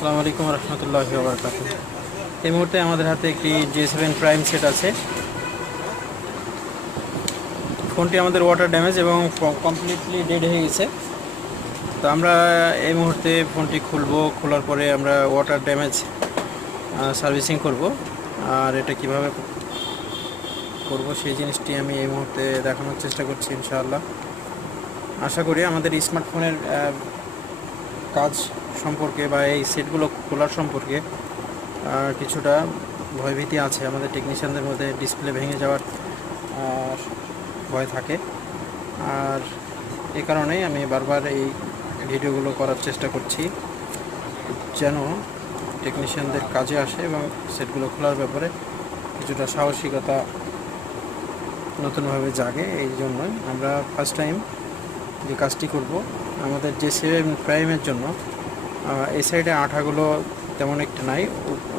আসসালামু আলাইকুম রহমতুল্লাহ বরকাত এই মুহূর্তে আমাদের হাতে একটি জে সেভেন প্রাইম সেট আছে। ফোনটি আমাদের ওয়াটার ড্যামেজ এবং কমপ্লিটলি ডেড হয়ে গেছে। তো আমরা এই মুহূর্তে ফোনটি খুলবো, খোলার পরে আমরা ওয়াটার ড্যামেজ সার্ভিসিং করব। আর এটা কীভাবে করব সেই জিনিসটি আমি এই মুহূর্তে দেখানোর চেষ্টা করছি ইনশাআল্লাহ। আশা করি আমাদের স্মার্টফোনের কাজ সম্পর্কে বা এই সেটগুলো খোলার সম্পর্কে কিছুটা ভয়ভীতি আছে আমাদের টেকনিশিয়ানদের মধ্যে ডিসপ্লে ভেঙে যাওয়ার ভয় থাকে। আর এই কারণেই আমি বারবার এই ভিডিওগুলো করার চেষ্টা করছি, যেন টেকনিশিয়ানদের কাজে আসে এবং সেটগুলো খোলার ব্যাপারে কিছুটা সাহসিকতা নতুনভাবে জাগে। এই জন্যই আমরা ফার্স্ট টাইম যে কাজটি করব আমাদের যে সেভেন প্রাইমের জন্য এই সাইডে আঠাগুলো তেমন একটা নাই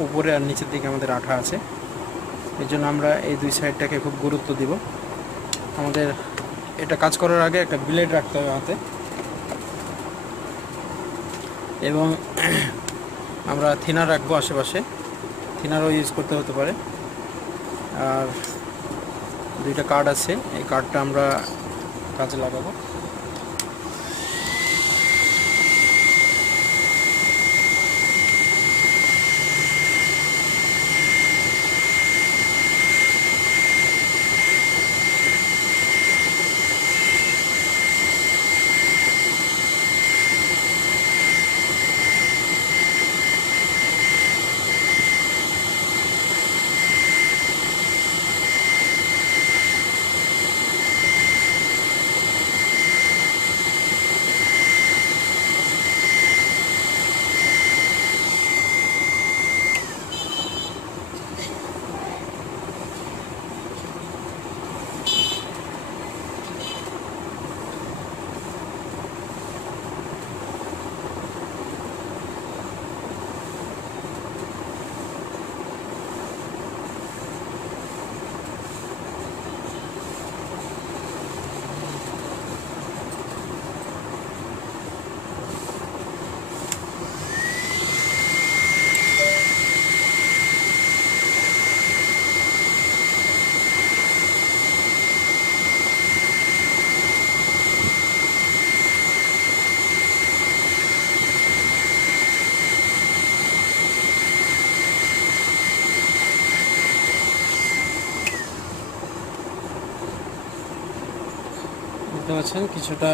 উপরে আর নিচের দিকে আমাদের আঠা আছে। এই জন্য আমরা এই দুই সাইডটাকে খুব গুরুত্ব দিব। আমাদের এটা কাজ করার আগে একটা ব্লেড রাখতে হবে হাতে। এবং আমরা থিনার রাখব আশেপাশে। থিনারও ইউজ করতে হতে পারে। আর দুইটা কার্ড আছে, এই কার্ডটা আমরা কাজে লাগাবো। বুঝতে পারছেন কিছুটা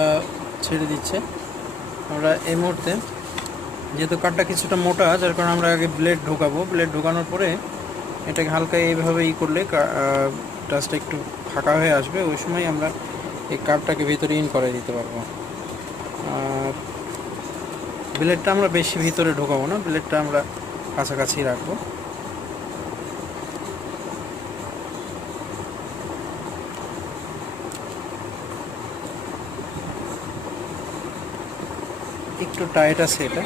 ছেড়ে দিচ্ছে। আমরা এই মুহূর্তে, যেহেতু কাঠটা কিছুটা মোটা, যার কারণে আমরা আগে ব্লেড ঢোকাবো। ব্লেড ঢোকানোর পরে এটাকে হালকা এইভাবে ই করলে টাচটা একটু ফাঁকা হয়ে আসবে। ওই সময় আমরা এই কাপটাকে ভিতরে ইন করে দিতে পারব। ব্লেডটা আমরা বেশি ভিতরে ঢোকাবো না। ব্লেডটা আমরা কাছাকাছি রাখব। একটু টাইট আছে এটা।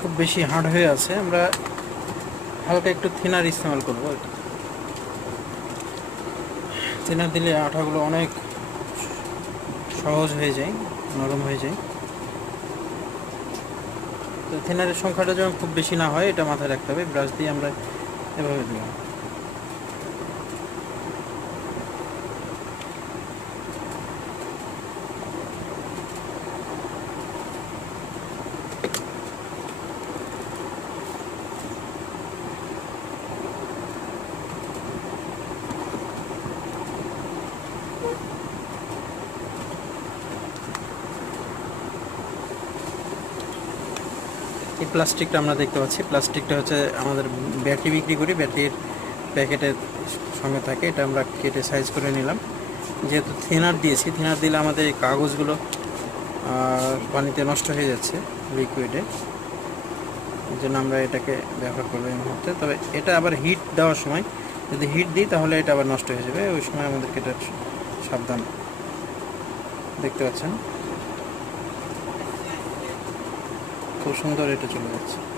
খুব বেশি হার্ড হয়ে আছে। আমরা হালকা একটু থিনার ইস্তেমাল করব থিনার দিলে আঠাগুলো অনেক সহজ হয়ে যায়, নরম হয়ে যায়। তো থিনারের সংখ্যাটা যেমন খুব বেশি না হয়, এটা মাথায় রাখতে হবে। ব্রাশ দিয়ে আমরা এভাবে দিলাম। প্লাস্টিকটা আমরা দেখতে পাচ্ছি। প্লাস্টিকটা হচ্ছে আমাদের ব্যাটারি বিক্রি করি, ব্যাটারির প্যাকেটের সঙ্গে থাকে, এটা আমরা কেটে সাইজ করে নিলাম। যেহেতু থিনার দিয়েছি থিনার দিলে আমাদের এই কাগজগুলো পানিতে নষ্ট হয়ে যাচ্ছে লিকুইডে জন্য আমরা এটাকে ব্যবহার করব এই মুহূর্তে। তবে এটা আবার হিট দেওয়ার সময়, যদি হিট দিই তাহলে এটা আবার নষ্ট হয়ে যাবে। ওই সময় আমাদেরকে এটা সাবধান দেখতে পাচ্ছেন খুব সুন্দর এটা চলে যাচ্ছে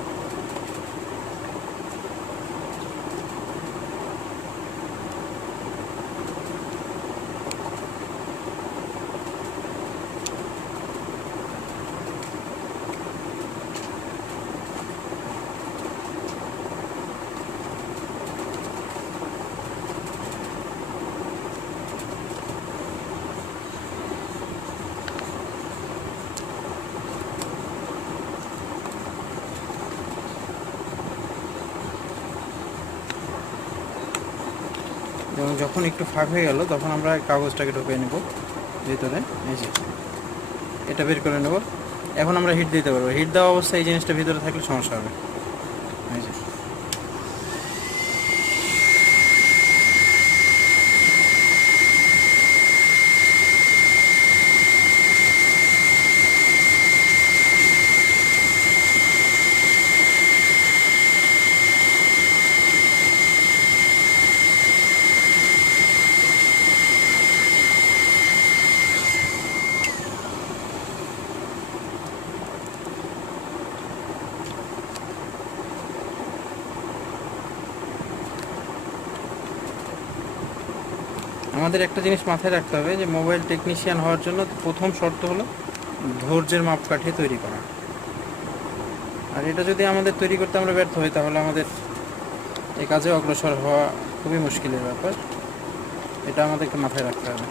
এবং যখন একটু ফাঁক হয়ে গেল, তখন আমরা কাগজটাকে ঢুকিয়ে নেব ভিতরে। এই যে, এটা বের করে নেব। এখন আমরা হিট দিতে পারব। হিট দেওয়া অবস্থায় এই জিনিসটা ভিতরে থাকলে সমস্যা হবে এই যে আমাদের একটা জিনিস মাথায় রাখতে হবে যে মোবাইল টেকনিশিয়ান হওয়ার জন্য প্রথম শর্ত হলো ধৈর্যের মাপকাঠি তৈরি করা। আর এটা যদি আমাদের তৈরি করতে আমরা ব্যর্থ হই, তাহলে আমাদের এ কাজে অগ্রসর হওয়া খুবই মুশকিলের ব্যাপার। এটা আমাদেরকে মাথায় রাখতে হবে।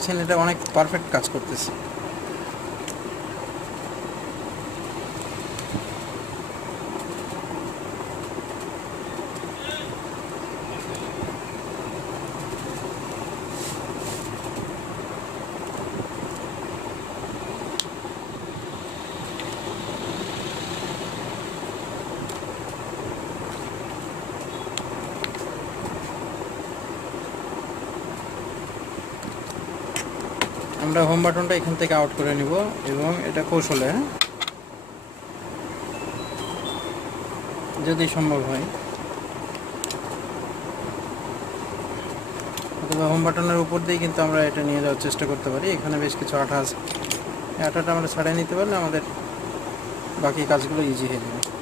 পাচ্ছেন এটা অনেক পারফেক্ট কাজ করতেছে। আমরা হোম বাটনটা এখান থেকে আউট করে নিব এবং এটা কৌশলে হ্যাঁ? যদি সম্ভব হয়। অথবা হোম বাটনের উপর দিয়ে কিন্তু আমরা এটা নিয়ে যাওয়ার চেষ্টা করতে পারি। এখানে বেশ কিছু আঠা আছে। আঠাটা আমরা ছাড়িয়ে নিতে পারলে আমাদের বাকি কাজগুলো ইজি হয়ে যাবে।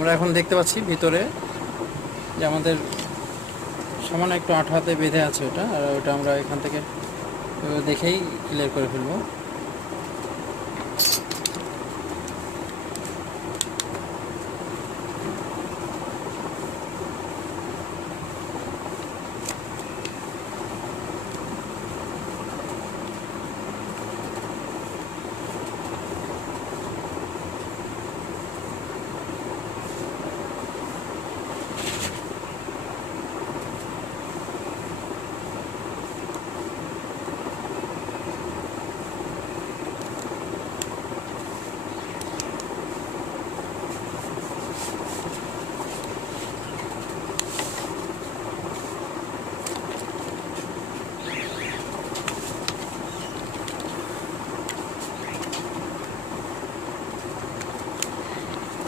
আমরা এখন দেখতে পাচ্ছি ভিতরে যে আমাদের সামান্য একটু আঠাতে বেঁধে আছে ওটা আর ওটা আমরা এখান থেকে দেখেই ক্লিয়ার করে ফেলব।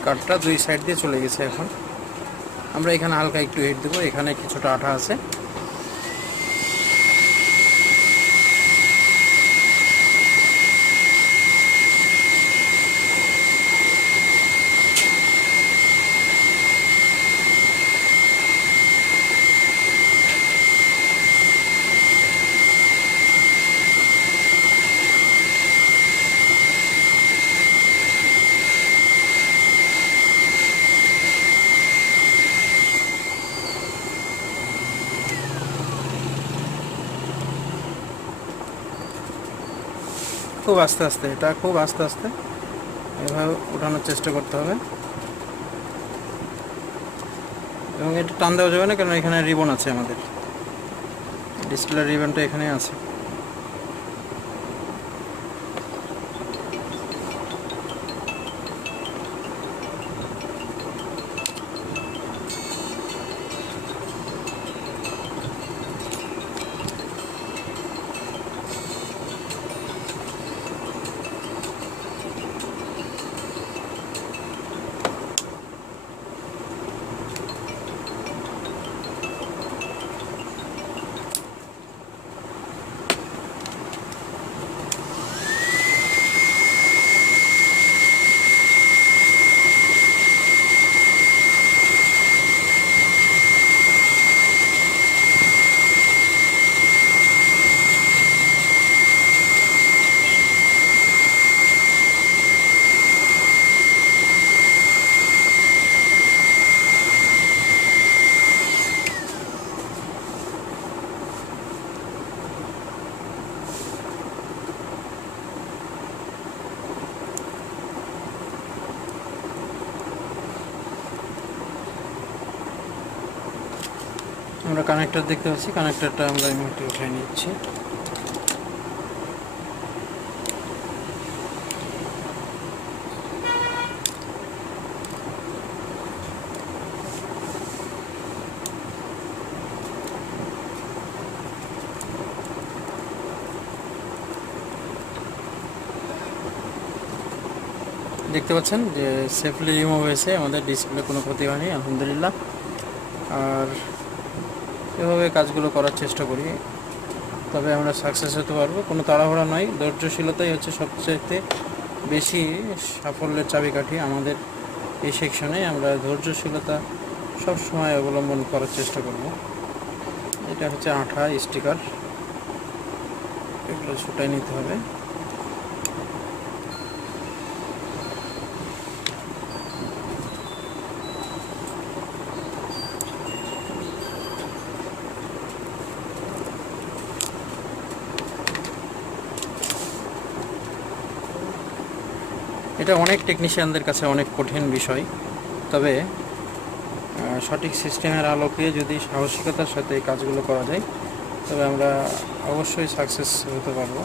কাঠটা দুই সাইড দিয়ে চলে গেছে এখন। আমরা এখানে হালকা একটু হিট দেবো, এখানে কিছুটা আঠা আছে। খুব আস্তে আস্তে, এটা খুব আস্তে আস্তে। এভাবে ওঠানোর চেষ্টা করতে হবে। এবং এটা টান দেওয়া যাবে না কারণ এখানে রিবন আছে আমাদের। ডিসপ্লে রিবনটা এখানে আছে। আমরা কানেক্টর দেখতে পাচ্ছি। কানেক্টরটা আমরা এই মুহূর্তে নিচ্ছি। দেখতে পাচ্ছেন যে সেফলি রিমুভ হয়েছে। আমাদের ডিসপ্লে কোনো ক্ষতি হয়নি, আলহামদুলিল্লাহ। আর এভাবে কাজগুলো করার চেষ্টা করি। তবে আমরা সাকসেস হতে পারব। কোনো তাড়াহুড়া নয় ধৈর্যশীলতাই হচ্ছে সবচেয়ে বেশি সাফল্যের চাবিকাঠি আমাদের এই সেকশনে আমরা ধৈর্যশীলতা সব সময় অবলম্বন করার চেষ্টা করব। এটা হচ্ছে আঠা স্টিকার এগুলো ছুটাই নিতে হবে। এটা অনেক টেকনিশিয়ানদের কাছে অনেক কঠিন বিষয়। তবে সঠিক সিস্টেমের আলোকে যদি সাহসিকতার সাথে এই কাজগুলো করা যায়, তবে আমরা অবশ্যই সাকসেস হতে পারব।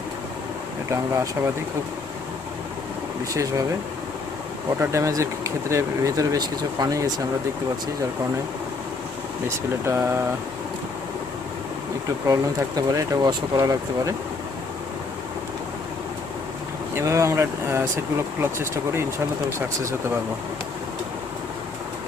এটা আমরা আশাবাদী খুব বিশেষভাবে। ওয়াটার ড্যামেজের ক্ষেত্রে ভিতরে বেশ কিছু পানি গেছে আমরা দেখতে পাচ্ছি, যার কারণে ডিসপ্লেটা একটু প্রবলেম থাকতে পারে এটা ওয়াশও করা লাগতে পারে। এভাবে আমরা সেটগুলো খোলার চেষ্টা করি ইনশাল্লাহ তবে সাকসেস হতে পারব।